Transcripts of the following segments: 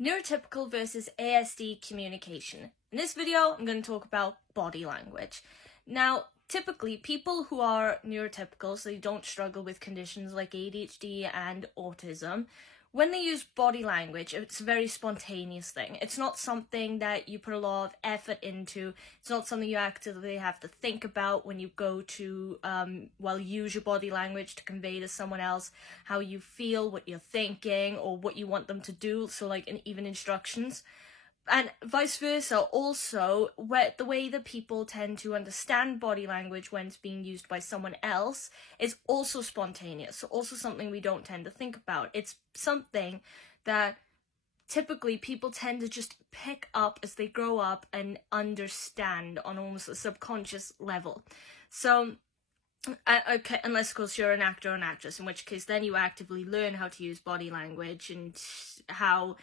Neurotypical versus ASD communication. In this video, I'm going to talk about body language. Now, typically, people who are neurotypical, so they don't struggle with conditions like ADHD and autism, when they use body language, it's a very spontaneous thing. It's not something that you put a lot of effort into. It's not something you actively have to think about when you go to, use your body language to convey to someone else how you feel, what you're thinking, or what you want them to do, so like even instructions. And vice versa, also, the way that people tend to understand body language when it's being used by someone else is also spontaneous, so also something we don't tend to think about. It's something that typically people tend to just pick up as they grow up and understand on almost a subconscious level. So, okay, unless of course you're an actor or an actress, in which case then you actively learn how to use body language and how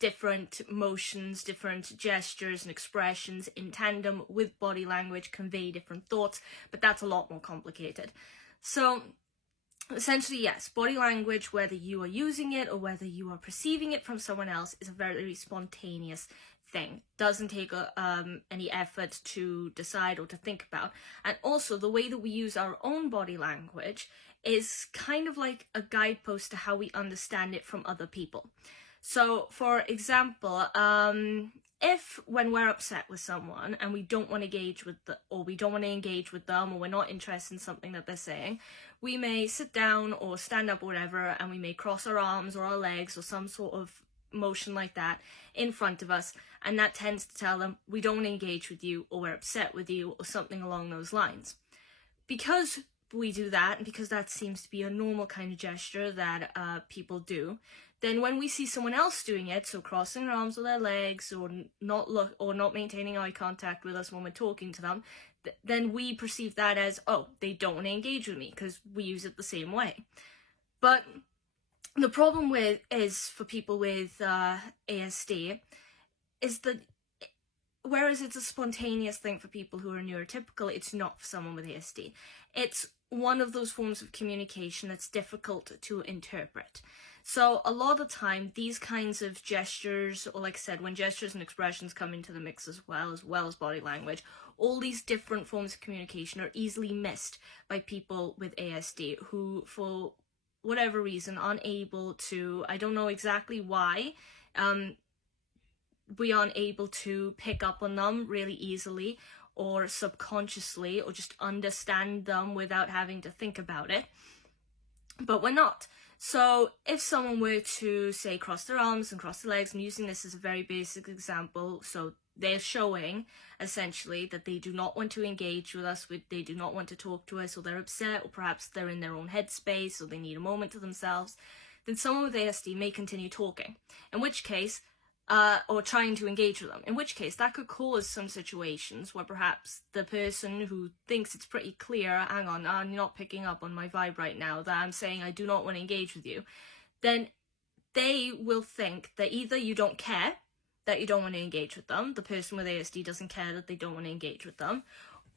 different motions, different gestures and expressions in tandem with body language convey different thoughts, but that's a lot more complicated. So essentially, yes, body language, whether you are using it or whether you are perceiving it from someone else, is a very spontaneous thing. Doesn't take any effort to decide or to think about. And also, the way that we use our own body language is kind of like a guidepost to how we understand it from other people. So, for example, if when we're upset with someone and we don't want to engage with them, or we're not interested in something that they're saying, we may sit down or stand up or whatever, and we may cross our arms or our legs or some sort of motion like that in front of us, and that tends to tell them we don't want to engage with you, or we're upset with you, or something along those lines. Because we do that, and because that seems to be a normal kind of gesture that people do, then when we see someone else doing it, so crossing their arms or their legs, or not maintaining eye contact with us when we're talking to them, then we perceive that as, oh, they don't want to engage with me, because we use it the same way. But the problem for people with ASD is that whereas it's a spontaneous thing for people who are neurotypical, it's not for someone with ASD. It's one of those forms of communication that's difficult to interpret. So a lot of the time, these kinds of gestures, or like I said, when gestures and expressions come into the mix as well as body language, all these different forms of communication are easily missed by people with ASD who, for whatever reason, aren't able to, I don't know exactly why, we aren't able to pick up on them really easily or subconsciously, or just understand them without having to think about it. But we're not. So if someone were to, say, cross their arms and cross their legs, I'm using this as a very basic example, so they're showing essentially that they do not want to engage with us, they do not want to talk to us, or they're upset, or perhaps they're in their own headspace, or they need a moment to themselves, then someone with ASD may continue talking, in which case, or trying to engage with them, in which case that could cause some situations where perhaps the person who thinks it's pretty clear, hang on, you're not picking up on my vibe right now, that I'm saying I do not want to engage with you, then they will think that either you don't care that you don't want to engage with them, the person with ASD doesn't care that they don't want to engage with them,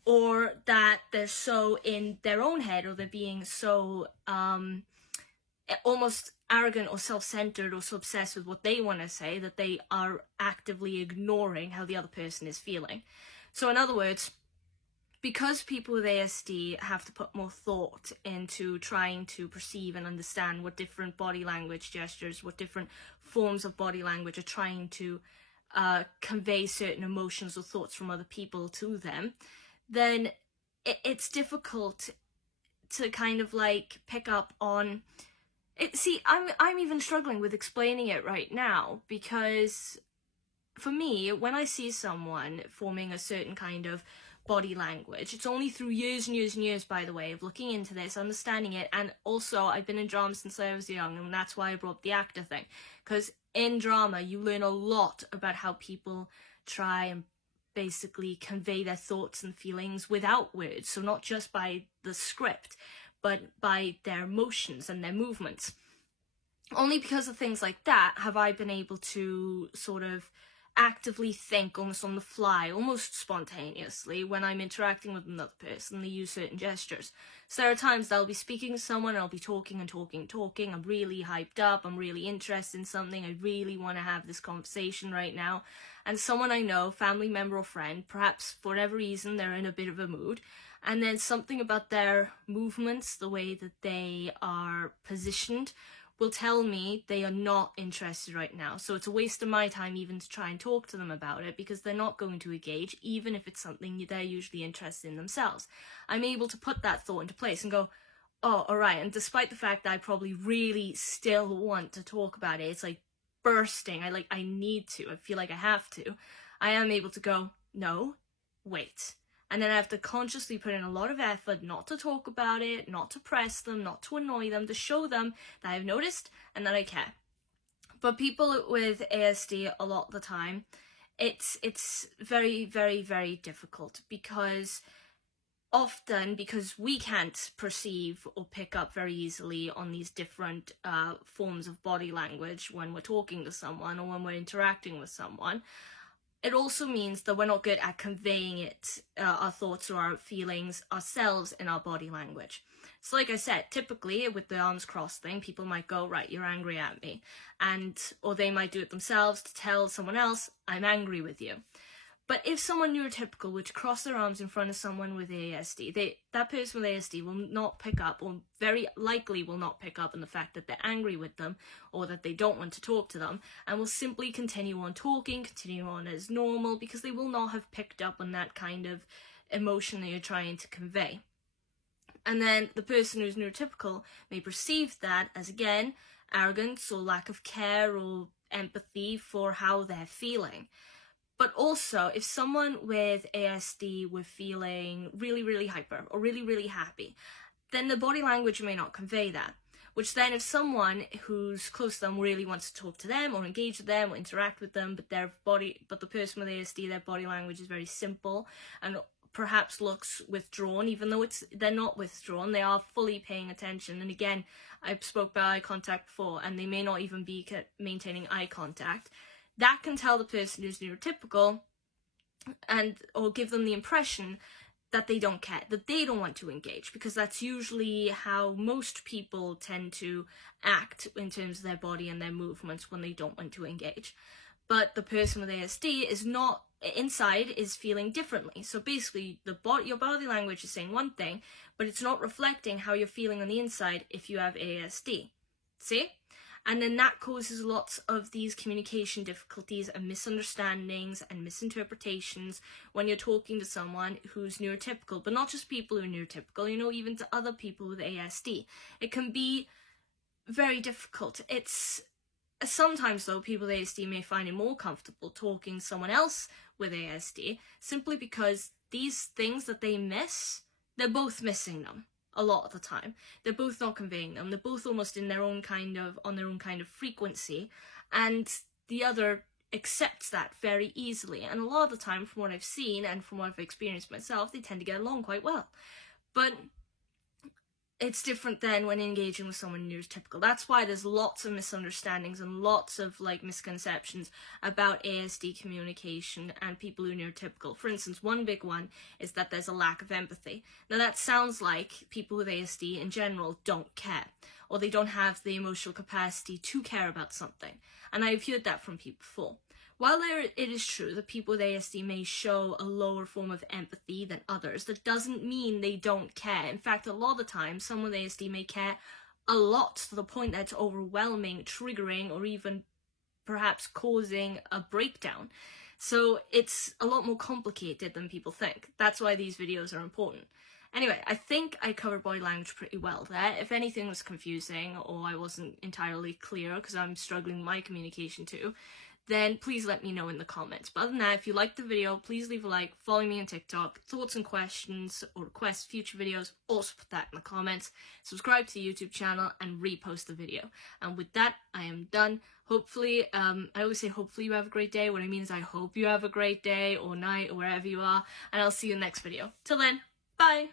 or that they're so in their own head, or they're being so almost arrogant or self-centered or so obsessed with what they want to say that they are actively ignoring how the other person is feeling. So in other words, because people with ASD have to put more thought into trying to perceive and understand what different body language gestures, what different forms of body language are trying to convey certain emotions or thoughts from other people to them, then it's difficult to kind of like pick up on it. See, I'm even struggling with explaining it right now, because for me, when I see someone forming a certain kind of body language, it's only through years and years and years, by the way, of looking into this, understanding it, and also I've been in drama since I was young, and that's why I brought up the actor thing, because in drama you learn a lot about how people try and basically convey their thoughts and feelings without words, so not just by the script, but by their motions and their movements. Only because of things like that have I been able to sort of actively think almost on the fly, almost spontaneously when I'm interacting with another person. They use certain gestures. So there are times that I'll be speaking to someone, I'll be talking and talking. I'm really hyped up, I'm really interested in something, I really want to have this conversation right now. And someone I know, family member or friend, perhaps for whatever reason they're in a bit of a mood, and then something about their movements, the way that they are positioned, will tell me they are not interested right now. So it's a waste of my time even to try and talk to them about it, because they're not going to engage, even if it's something they're usually interested in themselves. I'm able to put that thought into place and go, oh, alright, and despite the fact that I probably really still want to talk about it, it's like bursting, I need to, I feel like I have to, I am able to go, no, wait. And then I have to consciously put in a lot of effort not to talk about it, not to press them, not to annoy them, to show them that I've noticed and that I care. But people with ASD, a lot of the time, it's very, very, very difficult, because often, because we can't perceive or pick up very easily on these different forms of body language when we're talking to someone or when we're interacting with someone, it also means that we're not good at conveying it, our thoughts or our feelings ourselves in our body language. So like I said, typically with the arms crossed thing, people might go, right, you're angry at me. Or they might do it themselves to tell someone else, I'm angry with you. But if someone neurotypical were to cross their arms in front of someone with ASD, that person with ASD will not pick up, or very likely will not pick up on the fact that they're angry with them or that they don't want to talk to them, and will simply continue on talking, continue on as normal, because they will not have picked up on that kind of emotion that you're trying to convey. And then the person who's neurotypical may perceive that as, again, arrogance or lack of care or empathy for how they're feeling. But also, if someone with ASD were feeling really, really hyper or really, really happy, then the body language may not convey that. Which then, if someone who's close to them really wants to talk to them or engage with them or interact with them, but the person with ASD, their body language is very simple and perhaps looks withdrawn, even though they're not withdrawn, they are fully paying attention. And again, I spoke about eye contact before, and they may not even be maintaining eye contact. That can tell the person who's neurotypical or give them the impression that they don't care, that they don't want to engage, because that's usually how most people tend to act in terms of their body and their movements when they don't want to engage. But the person with ASD is not, inside is feeling differently. So basically your body language is saying one thing, but it's not reflecting how you're feeling on the inside if you have ASD. See? And then that causes lots of these communication difficulties and misunderstandings and misinterpretations when you're talking to someone who's neurotypical, but not just people who are neurotypical, even to other people with ASD. It can be very difficult. Sometimes, though, people with ASD may find it more comfortable talking to someone else with ASD, simply because these things that they miss, they're both missing them. A lot of the time, they're both not conveying them. They're both almost on their own kind of frequency, and the other accepts that very easily. And a lot of the time, from what I've seen and from what I've experienced myself, they tend to get along quite well. But it's different then when engaging with someone neurotypical. That's why there's lots of misunderstandings and lots of misconceptions about ASD communication and people who are neurotypical. For instance, one big one is that there's a lack of empathy. Now that sounds like people with ASD in general don't care, or they don't have the emotional capacity to care about something. And I've heard that from people before. While it is true that people with ASD may show a lower form of empathy than others, that doesn't mean they don't care. In fact, a lot of the time, someone with ASD may care a lot, to the point that it's overwhelming, triggering, or even perhaps causing a breakdown. So it's a lot more complicated than people think. That's why these videos are important. Anyway, I think I covered body language pretty well there. If anything was confusing or I wasn't entirely clear, because I'm struggling with my communication too, then please let me know in the comments. But other than that, if you liked the video, please leave a like, follow me on TikTok, thoughts and questions or request future videos, also put that in the comments, subscribe to the YouTube channel and repost the video. And with that, I am done. Hopefully, I always say hopefully you have a great day. What I mean is I hope you have a great day or night or wherever you are, and I'll see you in the next video. Till then, bye!